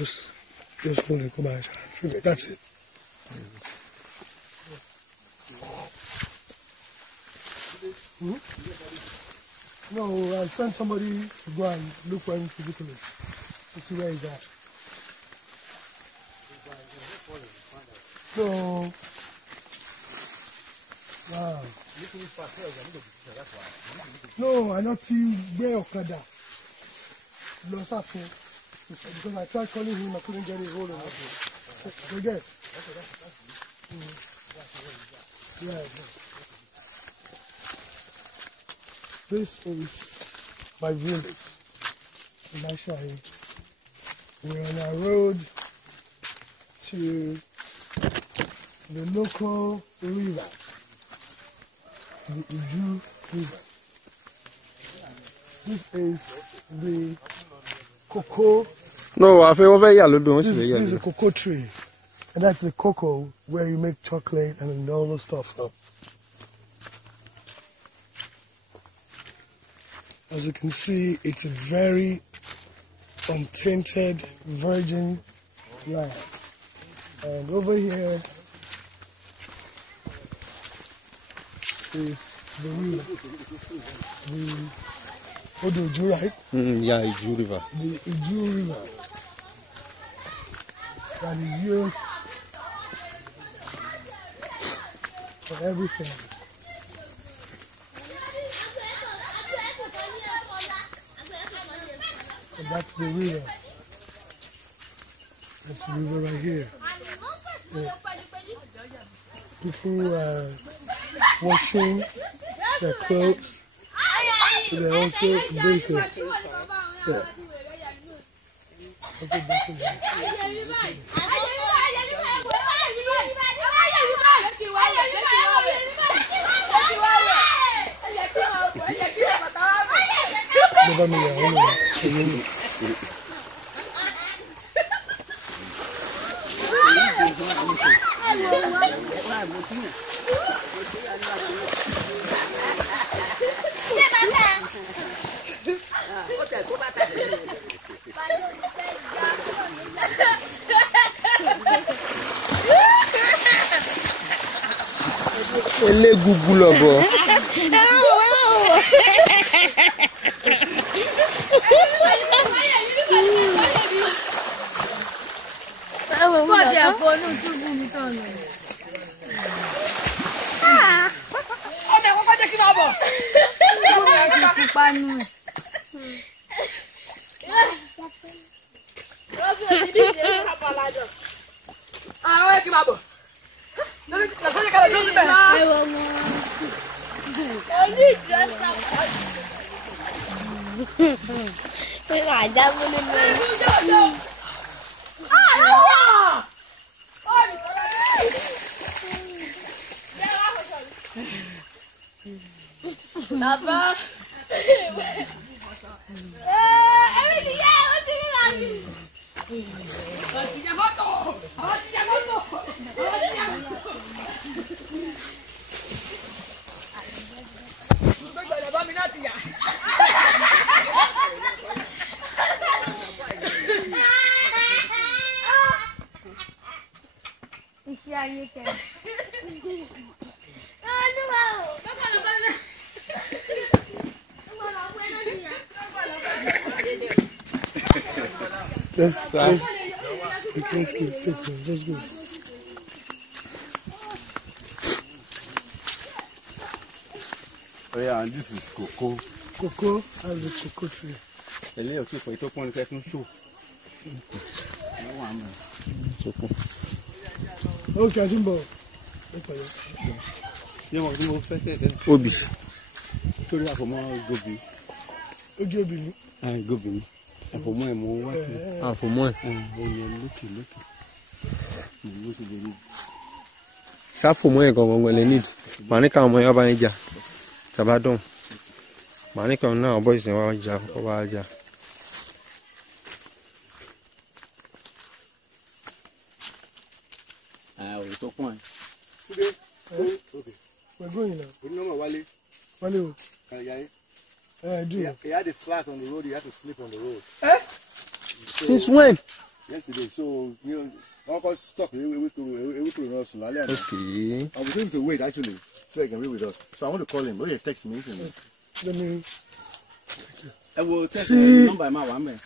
Just hold it, come on, that's it. No, I sent somebody to go and look for him physically to see where he's at. So, wow. No, I not see where Okada. Lost up because I tried calling him, I couldn't get a hold of him. You get? Yeah. This is my village, Imasayi. We're on our road to the local river, the Iju River. This is the cocoa. No, I feel over here. This is a cocoa tree, and that's the cocoa where you make chocolate and all those stuff. So, as you can see, it's a very untainted virgin land. And over here is the river. The Iju, right? Yeah, Iju River. The Iju River that is used for everything. And that's the river. That's the river right here. Yeah. People are washing their clothes. They're also bathing. Yeah. Also bathing. Ele gugulo bo. Let's keep taking. Let's go. Oh yeah, and this is cocoa. Cocoa and the cocoa tree. The layer for it open second show. Okay, Zimbo. Yeah, what you first said? Obis. Sorry for more gobi. Gobi. And gobi. And for more. Ah, for more. Look. Ça faut moins qu'on va les need. Manika on va ba nja. Ça va donc. Manika on na boys on va ja, on va ja. Ah, we talk one. Okay. We're going now. You know Wale. Wale. I do. He had a flat on the road, he had to sleep on the road. Since when? yesterday. So of course stock we could us lale. Okay. I was going to wait actually so he can wait with us. So I want to call him. He text me. Let me. I will text See. number my one man.